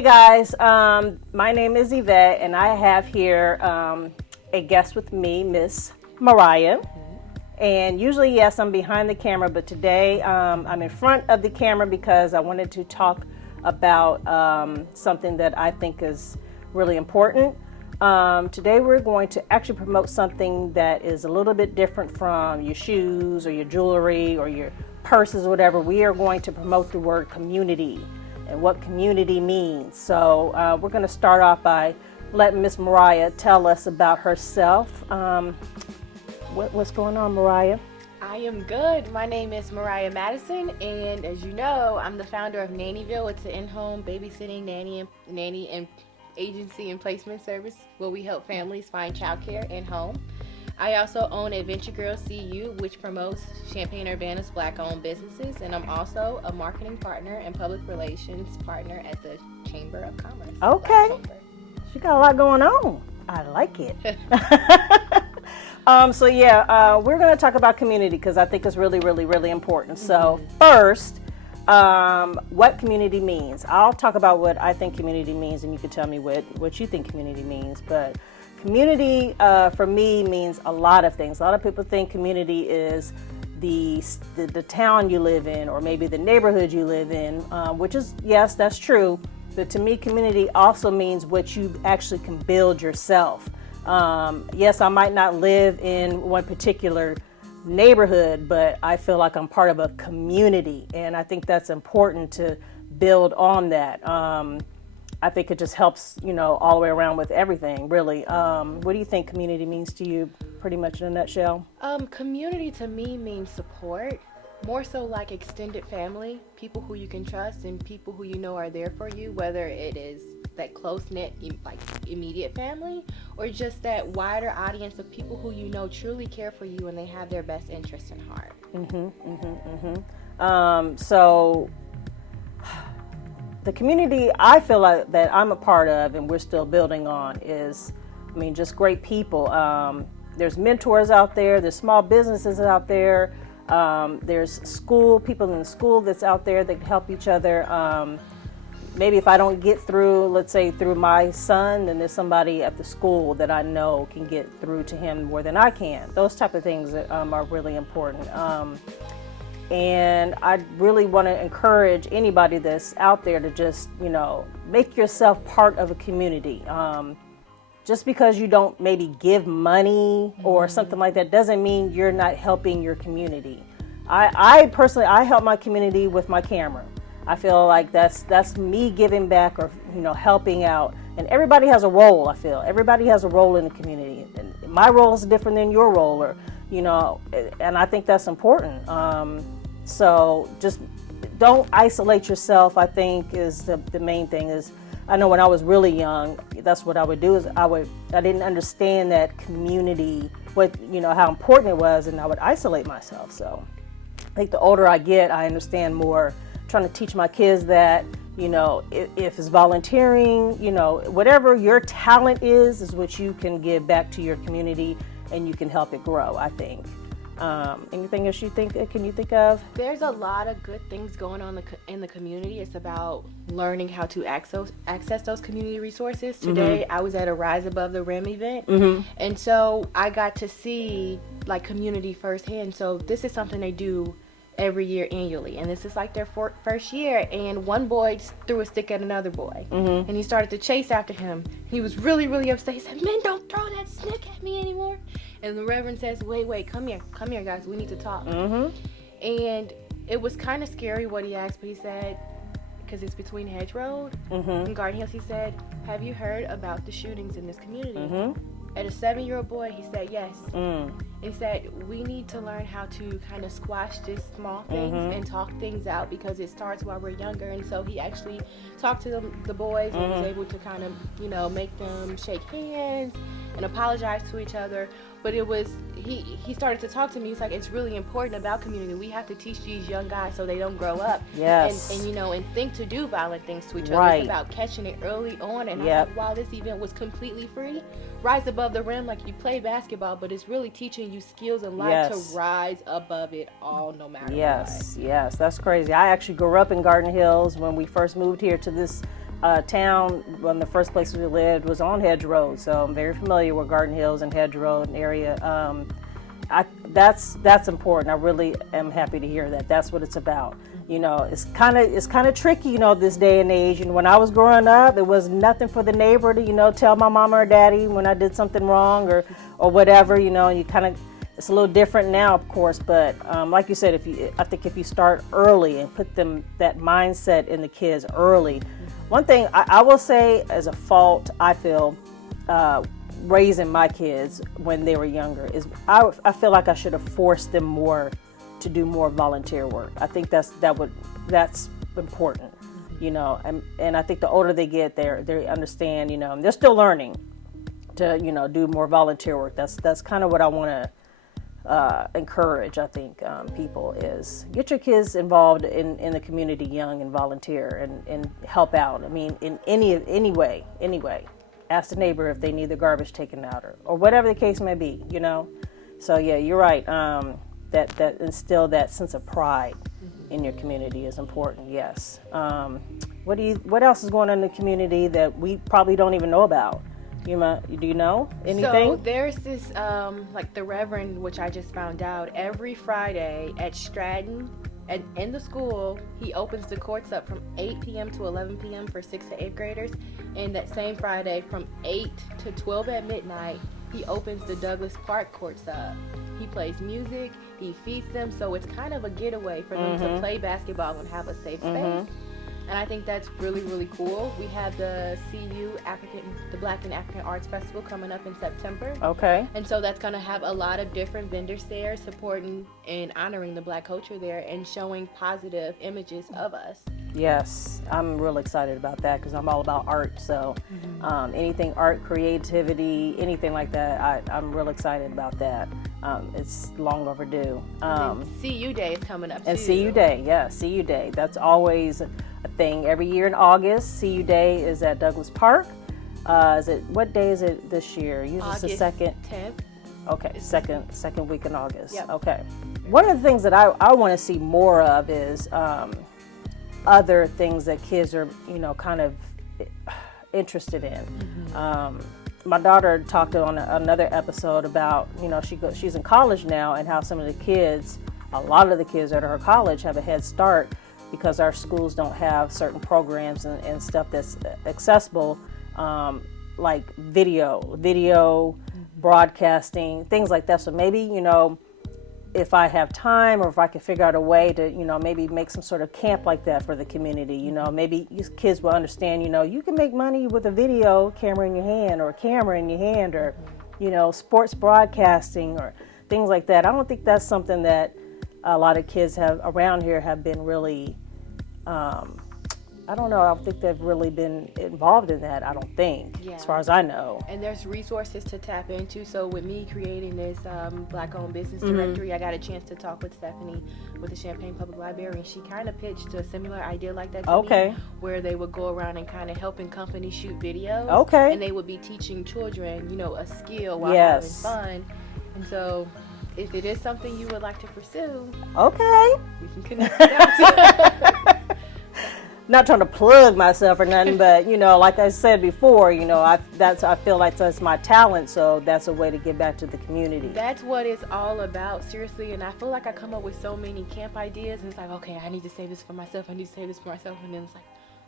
Hey guys, my name is Yvette, and I have here a guest with me, Miss Mariah. And usually, yes, I'm behind the camera, but today I'm in front of the camera because I wanted to talk about something that I think is really important. Today we're going to actually promote something that is a little bit different from your shoes or your jewelry or your purses or whatever. We are going to promote the word community and what community means. So we're going to start off by letting Miss Mariah tell us about herself. What's going on, Mariah? I am good. My name is Mariah Madison, and as you know, I'm the founder of Nannyville. It's an in-home babysitting, nanny and agency and placement service where we help families find childcare and home. I also own Adventure Girls CU, which promotes Champaign-Urbana's Black-owned businesses, and I'm also a marketing partner and public relations partner at the Chamber of Commerce. Okay, she got a lot going on. I like it. We're going to talk about community because I think it's really, really, really important. So first, what community means. I'll talk about what I think community means, and you can tell me what you think community means. But community for me means a lot of things. A lot of people think community is the town you live in, or maybe the neighborhood you live in, which is, yes, that's true. But to me, community also means what you actually can build yourself. Yes, I might not live in one particular neighborhood, but I feel like I'm part of a community, and I think that's important to build on that. I think it just helps, all the way around with everything, really. What do you think community means to you, pretty much in a nutshell? Community to me means support, more so like extended family, people who you can trust and people who you know are there for you, whether it is that close-knit, like immediate family, or just that wider audience of people who you know truly care for you and they have their best interest in heart. So the community I feel like that I'm a part of and we're still building on is, just great people. There's mentors out there, there's small businesses out there, there's people in the school that's out there that can help each other. Maybe if I don't get through, let's say through my son, then there's somebody at the school that I know can get through to him more than I can. Those type of things are really important. And I really want to encourage anybody that's out there to just, make yourself part of a community. Just because you don't maybe give money or something like that doesn't mean you're not helping your community. I personally help my community with my camera. I feel like that's me giving back or, helping out. And everybody has a role, I feel. Everybody has a role in the community. And my role is different than your role, or, and I think that's important. So just don't isolate yourself, I think, is the main thing. Is I know when I was really young, that's what I would do. Is I didn't understand that community, how important it was, and I would isolate myself. So I think the older I get, I understand more. Trying to teach my kids that, if it's volunteering, whatever your talent is what you can give back to your community, and you can help it grow, I think. Anything else can you think of? There's a lot of good things going on in the community. It's about learning how to access those community resources. Today, I was at a Rise Above the Rim event, and so I got to see like community firsthand. So this is something they do every year annually, and this is like their first year, and one boy threw a stick at another boy, and he started to chase after him. He was really, really upset. He said, "Men, don't throw that stick at me anymore." And the Reverend says, wait, come here guys, we need to talk. And it was kind of scary what he asked, but he said, because it's between Hedge Road and Garden Hills, he said, "Have you heard about the shootings in this community?" At a 7-year-old boy, he said yes. He said, we need to learn how to kind of squash these small things and talk things out, because it starts while we're younger. And so he actually talked to the boys and was able to kind of, make them shake hands and apologize to each other. But it was, he started to talk to me. He's like, it's really important about community. We have to teach these young guys so they don't grow up. Yes. And think to do violent things to each other. Right. It's about catching it early on. And I was like, wow, this event was completely free. Rise above the rim, like you play basketball, but it's really teaching you skills in life to rise above it all, no matter what. Yes, that's crazy. I actually grew up in Garden Hills when we first moved here to this town, one of the first places we lived was on Hedge Road, so I'm very familiar with Garden Hills and Hedge Road and area. That's important. I really am happy to hear that. That's what it's about. You know, it's kind of tricky, you know, this day and age. And when I was growing up, it was nothing for the neighbor to, you know, tell my mama or daddy when I did something wrong or whatever. You know, and you kind of, it's a little different now, of course. But like you said, I think if you start early and put that mindset in the kids early. One thing I will say as a fault, I feel, raising my kids when they were younger is I feel like I should have forced them more to do more volunteer work. I think that's important, you know, and I think the older they get, they understand, you know, and they're still learning to, you know, do more volunteer work. That's kind of what I want to encourage. I think people is get your kids involved in the community young and volunteer and help out. I mean, in any way. Ask the neighbor if they need the garbage taken out or whatever the case may be, you know. So yeah, you're right. That instill that sense of pride in your community is important. Yes. What else is going on in the community that we probably don't even know about? Do you know anything? So there's this like the Reverend, which I just found out, every Friday at Stratton and in the school, he opens the courts up from 8 p.m. to 11 p.m. for 6th to 8th graders. And that same Friday from 8 to 12 at midnight, he opens the Douglas Park courts up. He plays music, he feeds them, so it's kind of a getaway for them to play basketball and have a safe space. And I think that's really, really cool. We have the CU the Black and African Arts Festival coming up in September. Okay. And so that's going to have a lot of different vendors there supporting and honoring the Black culture there and showing positive images of us. Yes, I'm real excited about that because I'm all about art. So anything art, creativity, anything like that, I'm real excited about that. It's long overdue. CU Day is coming up and too. CU Day, yeah, CU Day. That's always a thing. Every year in August, CU Day is at Douglas Park. What day is it this year? Usually August it's the 2nd. 10th. Okay, second week in August. Yep. Okay. One of the things that I want to see more of is other things that kids are, you know, kind of interested in. My daughter talked on another episode about, you know, she's in college now and how some of the kids, a lot of the kids at her college have a head start because our schools don't have certain programs and stuff that's accessible, like video broadcasting, things like that. So maybe, you know, if I have time or if I can figure out a way to, you know, maybe make some sort of camp like that for the community, you know, maybe kids will understand, you know, you can make money with a video camera in your hand or a camera in your hand or, you know, sports broadcasting or things like that. I don't think that's something that a lot of kids around here have been really, I don't know. I don't think they've really been involved in that. I don't think, as far as I know. And there's resources to tap into. So with me creating this Black-owned business directory, I got a chance to talk with Stephanie with the Champaign Public Library, and she kind of pitched a similar idea like that to me, where they would go around and kind of helping companies shoot videos. Okay. And they would be teaching children, you know, a skill while having fun. And so if it is something you would like to pursue, we can connect. Not trying to plug myself or nothing, but, you know, like I said before, you know, I feel like that's my talent, so that's a way to get back to the community. That's what it's all about, seriously. And I feel like I come up with so many camp ideas, and it's like, okay, I need to save this for myself, and then it's like,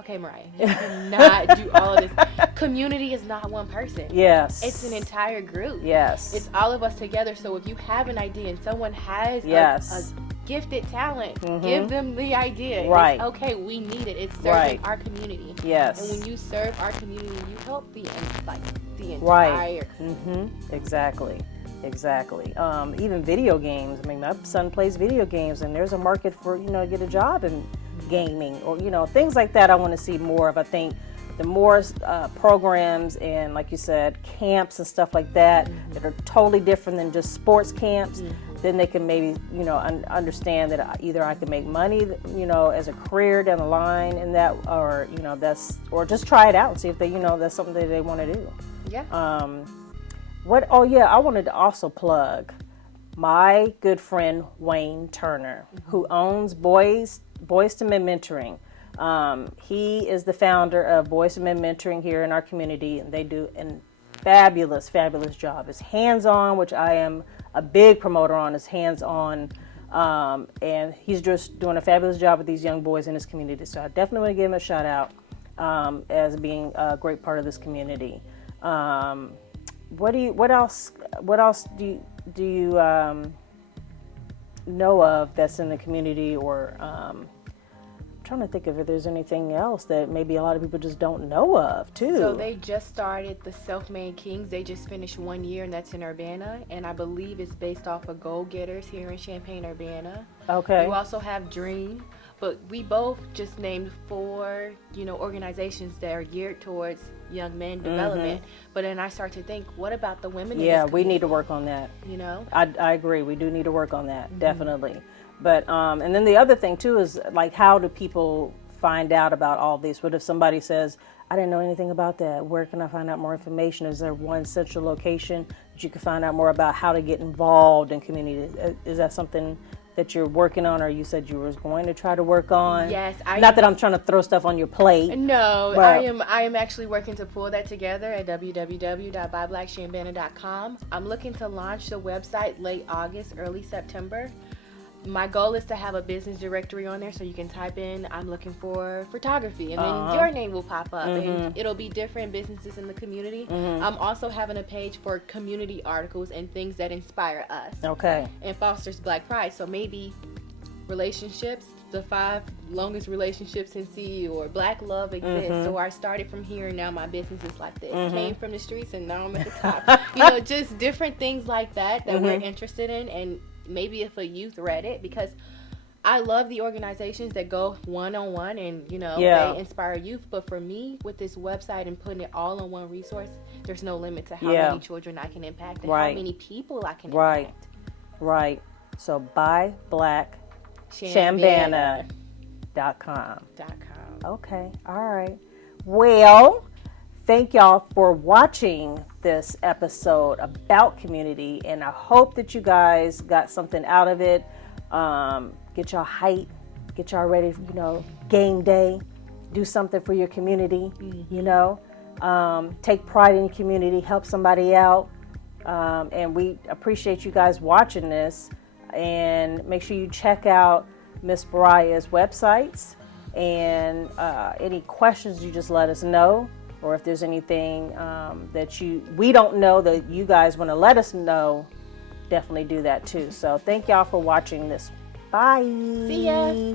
okay, Mariah, you cannot do all of this. Community is not one person. Yes. It's an entire group. Yes. It's all of us together. So if you have an idea and someone has a gifted talent, give them the idea. Right. It's okay, we need it. It's serving our community. Yes. And when you serve our community, you help the entire community. Exactly. Even video games. I mean, my son plays video games, and there's a market for, you know, to get a job in gaming or, you know, things like that. I want to see more of. I think the more programs and, like you said, camps and stuff like that that are totally different than just sports camps, then they can maybe, you know, understand that either I can make money, you know, as a career down the line in that, or, you know, or just try it out and see if they, you know, that's something that they want to do. Yeah. I wanted to also plug my good friend Wayne Turner, who owns Boys to Men Mentoring. He is the founder of Boys and Men Mentoring here in our community, and they do a fabulous, fabulous job. It's hands-on, which I am a big promoter on, is hands-on. And he's just doing a fabulous job with these young boys in his community. So I definitely want to give him a shout out as being a great part of this community. What else do you know of that's in the community, or I'm trying to think of if there's anything else that maybe a lot of people just don't know of too. So they just started the Self-Made Kings. They just finished 1 year, and that's in Urbana, and I believe it's based off of Goal Getters here in Champaign-Urbana. Okay. You also have Dream, but we both just named 4, organizations that are geared towards young men development. But then I start to think, what about the women? Yeah, in this we need to work on that. I agree. We do need to work on that, definitely. But and then the other thing too is, like, how do people find out about all this? What if somebody says, I didn't know anything about that? Where can I find out more information? Is there one central location that you can find out more about how to get involved in community? Is that something that you're working on, or you said you were going to try to work on? Yes. Not that I'm trying to throw stuff on your plate. No, but I am actually working to pull that together at www.byblackshambana.com. I'm looking to launch the website late August, early September. My goal is to have a business directory on there, so you can type in, I'm looking for photography, and then your name will pop up, and it'll be different businesses in the community. I'm also having a page for community articles and things that inspire us. Okay. And fosters Black pride. So maybe relationships, the 5 longest relationships in CU, or Black love exists. So I started from here, and now my business is like this. Came from the streets, and now I'm at the top. Just different things like that we're interested in, and maybe if a youth read it, because I love the organizations that go one-on-one and they inspire youth. But for me, with this website and putting it all in one resource, there's no limit to how many children I can impact and how many people I can impact. Right. So byblackshambana.com. Okay. All right. Well, thank y'all for watching this episode about community, and I hope that you guys got something out of it. Get y'all hype, get y'all ready for, game day. Do something for your community, take pride in your community, help somebody out. And we appreciate you guys watching this, and make sure you check out Miss Mariah's websites, and any questions, you just let us know. Or if there's anything that we don't know that you guys want to let us know, definitely do that too. So thank y'all for watching this. Bye. See ya.